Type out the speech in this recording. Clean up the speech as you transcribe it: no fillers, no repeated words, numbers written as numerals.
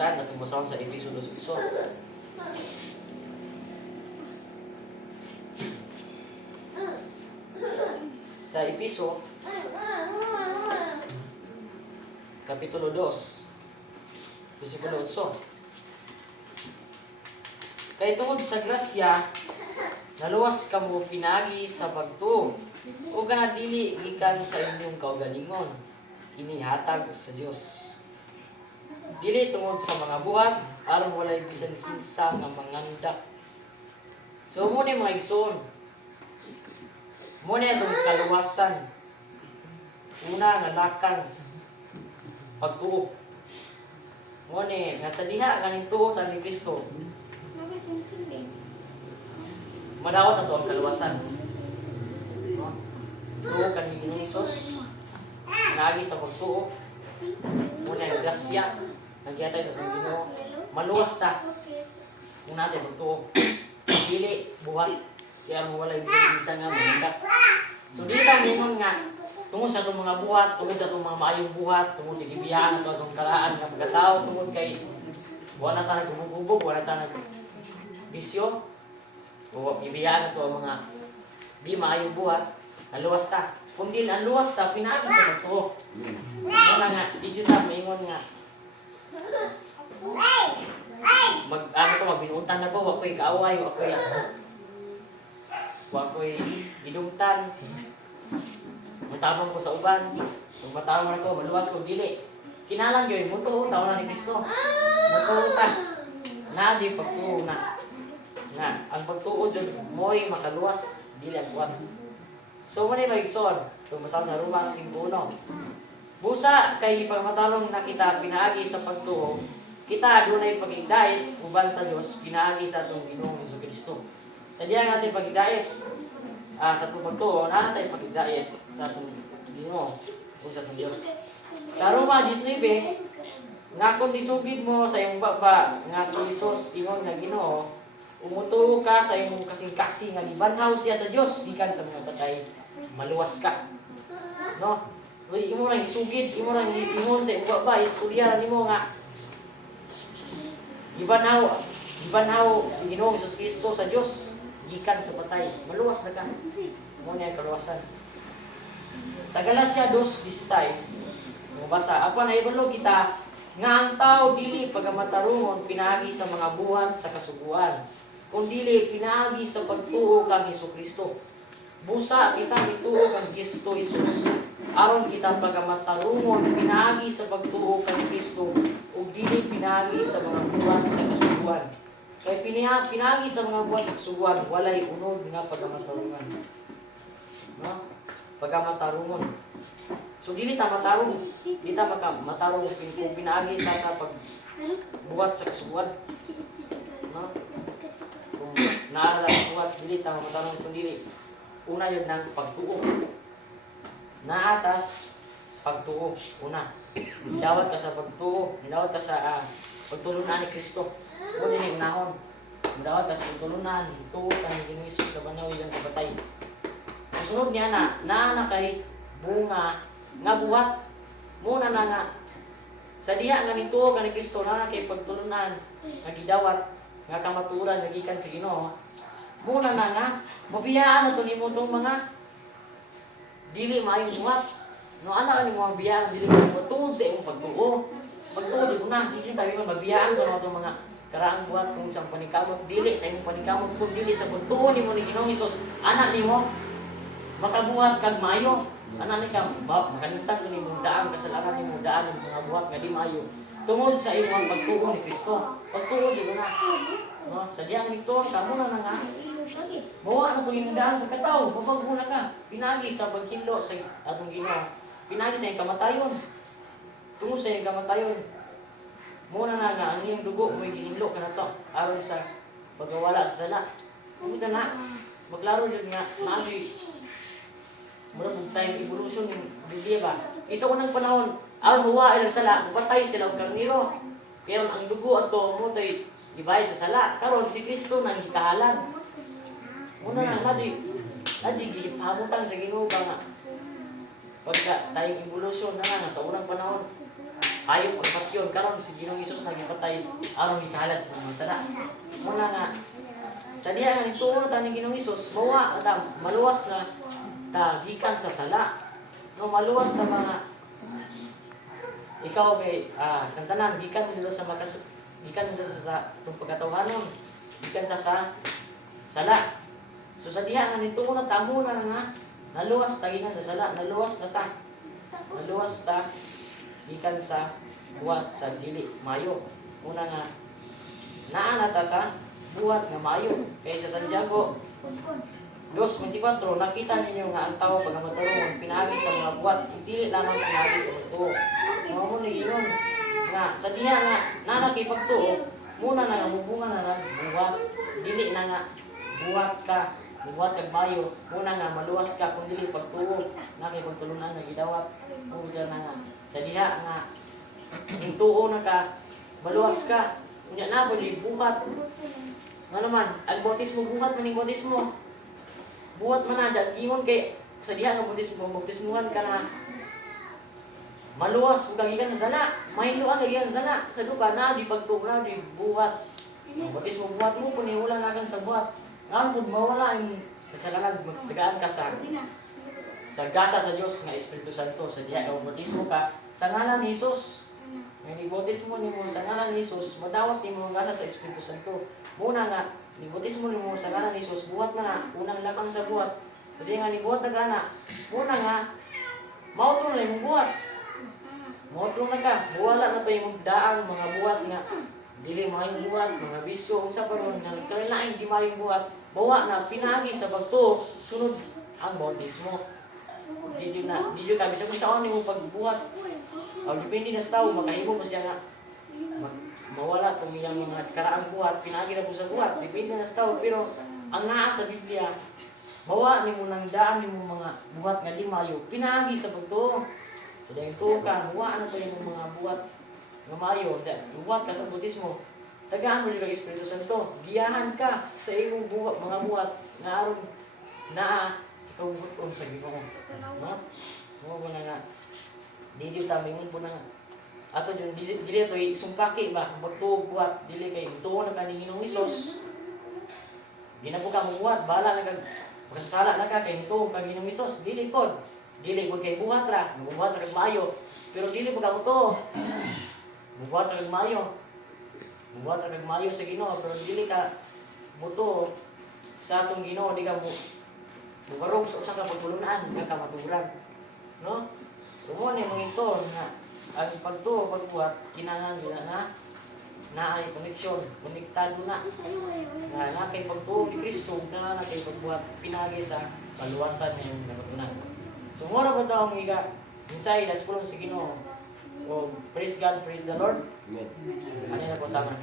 kalibutan at tumusahon sa Efeso 2:8. Sa Efeso Kapitulo 2, versikulo 8. Kay tungod sa grasya, naluwas kamo pinagi sa pagtuo, o kana dili gikan sa inyong kaugalingon, inihatag sa Dios. Dili tungod sa mga buhat, aron walay bisan kinsa nga mangandak. So mo ni mga igsoon, mo ni itong kaluwasan. Una nga lakang pagtuo. Mo ni nasa diha kaning tuo ta ni Kristo. Madawat na to ang kaluwasan. No? Tuo kaning Ginoong Hesus. Nagi sa pagtuo. Muna yung grasya. Nagyatay sa itong Ginoo. Maluwas ta. Kung natin pagtuo. Dili, buhat. Kaya mo walay bisa nga manandak. So dili ta mingon nga tungod sa itong mga buhat, tungod sa itong mga maayong buhat, tungod sa gibiyahan at itong karaan ng pagkatao, tungod kay wala ta nagumugubog, wala ta nagbisyo, o gibiyahan ito ang mga di maayong buhat, naluwas ta. Kung di naluwas ta, pinagi sa pagtuo. Wala nga, dito ta, maingon nga, magbinuutan na ko, wako'y kaaway, wako'y idungtan, matabang ko sa uban, kung matabang ako, maluwas ko, dili. Kinalang yun, mutuo, taon na ni Kristo. Mutuo ta. Na di pagtuo na. Nga, ang pagtuo dyan, mo'y makaluwas, dili ang buwan. So, muna yung magigsoon, kung masama sa Roma 5:1. Busa, kay pagmatalong na kita pinaagi sa pagtuo, kita doon ay pag-igdait, uban sa Diyos, pinaagi sa itong Ginoong Jesucristo. Sa diyan natin pag-igdait, sa itong pagtuo, natin pag-igdait sa itong Ginoo o sa itong Diyos. Sa Roma 19, nga kung disugid mo sa iyong baba, nga si Jesus, ingon nga Ginoo, umutuo ka sa iyong kasing-kasing, nga gibanhaw siya sa Diyos, gikan sa mga patay, maluwas ka. No? Imo lang isugid, imo lang ingon sa iyong baba, istorya nimo nga, gibanhaw si Ginoong Jesucristo sa Diyos, gikan sa patay, maluwas na ka. Muna yung kaluwasan. Sa Galatia 2:16, mabasa, apa na irulo kita, nga ang tao dili pagamatarungon pinaagi sa mga buhat sa kasuguan, kung dili pinaagi sa pagtuo kang Jesucristo. Busa kita ituo kang Kristo Jesus, aron kita pagamatarungon pinaagi sa pagtuo kang Kristo, ug dili pinaagi sa mga buhat sa kasuguan. Kay pinaagi sa mga buhat sa kasuguan, walay unod nga pagamatarungan. No? Pagamatarungon. So dili ta matarong, di ta matarong kung pinaagi ta sa pagbuhat sa kasuguan. No? Kung naala sa buhat, dili ta matarong kung dili. Una yun ng pagtuo. Naatas, pagtuo. Una. Dawat ka sa pagtuo. Dawat ka sa pagtulunan ni Kristo. Muna yung unahon. Dawat ka sa pagtulunan. Tuo ka ni Ginoong Hesus na banaw yun sa batay. Sunod niya na kay bunga nga buhat. Muna na nga. Sa diha nga nituo ka ni Kristo na kay pagtulunan. Nga gidawat. Nga kamaturan. Nagikan sa Ginoo. Muna na nga. Mabiyaan na ito ni mo itong mga dili maayong buhat. No, ano ni mo mabiyaan, dili mo tungod sa imong pagtuo. Pagtuo, di ko na, dili tayo mabiyaan ko na itong mga karaang buhat kung isang panikamot, dili sa imong panikamot, kung dili sa pagtuo ni mo ni Ginoong Hesus, anak ni mo, makabuhat kag maayo. Anak ni ka, makalimtan ko ni mong daan, kasalanan ni mong daan, ng mga buhat nga di maayo. Tungod sa imong pagtuo ni Kristo. Pagtuo, di ko na. No, sa diyang nito, kamo na nga. Bawa na po yung daan sa katao, babag muna ka. Pinagi sa pagkilo sa atong Ginoo. Pinagi sa iyong kamatayon. Tungod sa iyong kamatayon. Muna na nga, ang iyong dugo, may ginilo ka na to. Aron sa pagkawala sa sala. Kung na, maglaro yun nga, maamoy. Muna kung time evolution yung Biblia ba? Isa ko ng panahon, aron huwa ilang sala, mapatay sila ang karniro. Kaya ang dugo ato, mo tayo, ibayad sa sala. Karon si Kristo nang ikahalan. Muna na, nadi gipahamutan sa Ginoo ba nga. Pagka tayong evolution na nga, sa unang panahon, hayop pagpatyon karon si Ginoong Hesus nagipatay aron ikahalas sa mga sala. Muna nga sa diha nga nituon ta ni Ginoong Hesus mawa ta maluwas na ta gikan sa sala. No maluwas na mga ikaw kay kantanan gikan nila sa gikan nila sa pagkatawhanon gikan ta sa sala. So sa diha nga nituon na tamo na nga naluwas ta gikan sa sala, naluwas ta gikan sa buhat sa dili mayo. Una nga naa na ta sa buhat nga mayo kay sa Santiago 2:24 nakita ninyo nga ang tao pag matarong pinagi sa mga buhat dili lamang pinagi sa buto. Mao ni ingon nga sa diha nga nanaki pagtuo muna na mubunga na buhat dili na nga buhat kag mayo muna nga maluwas ka kun dili pagtuo nakay pagtulunan nga gidawat muna na nga sa diha nga hintuo na ka maluwas ka unya na bali buhat nga naman ang bautismo buhat maning bautismo buhat man na dyan, ingon kay sa diha nga bautismuhan ka na maluwas kung kagikan sa sana, mahiluan kagikan sa sana, sa duka na di pagtugna di buhat. Ang bautismo buhat mo kung niwala na kan sa buhat. Ngayon kung mawala ang kasalanan, magtagaan ka sa gasa sa Diyos nga Espiritu Santo, sa diha nga bautismo ka, sa ngalan ni Jesus. May bautismo nimo sa ngalan ni Jesus, madawat nimo ang gasa sa Espiritu Santo. Muna nga, nibutismo mo sa ngalan ni Jesus, buhat na na, unang lakang sa buhat. Kasi nga nibuhat na gana, muna nga, mautong na yung buhat. Mautong na ka, buwala na to yung daang mga buhat nga, dili mga buhat, mga bisyo, sa paron, nga kailain di mayong buhat, bawa na, pinagi sa bagto, sunod ang bautismo. Di kami sa mo pagbuhat. O depende na sa tao, makahibo pa siya nga, mawala kung iyang mga karaang buhat, pinagi na po sa buhat, depende na sa tao. Pero ang naa sa Biblia, mawa ni mo nang daan ni mo mga buhat nga di mayo, pinagi sa pagtuo. Kaya ito ka, mawa na pa yung mga buhat nga mayo, buhat ka sa bautismo. Tagaan mo yung Espiritu Santo, giyahan ka sa iyong buhat, mga buhat na aron naa sa kabuton sa Ginoo. No? Mo ba na nga, di tamingon po na nga. Ato yung dili to sumpaki ba magtuog buhat dili kay tuo na kaning Ginoong Hesus. Di na po ka buhat bala na kag makasala na ka kay tuo kag Ginoong Hesus dili pod. Dili pod kay buhat ra, buhat ra kag mayo. Pero dili po ka tuo. Buhat ra kag mayo. Buhat ra kag mayo sa Ginoo pero dili ka buto sa atong Ginoo di ka mo bugarog sa usa ka pagtulunan nga kamaturan. No? So mo ni mga ison nga ang pagtuo pagbuhat kinahanglan nila na ay koneksyon konektado na kay pagtuo ni Kristo na kay pagbuhat pinagi sa paluwasan ng natutunan. So mura ba taong iga insay das kulong sa Ginoo o praise God, praise the Lord. Ano na po tama.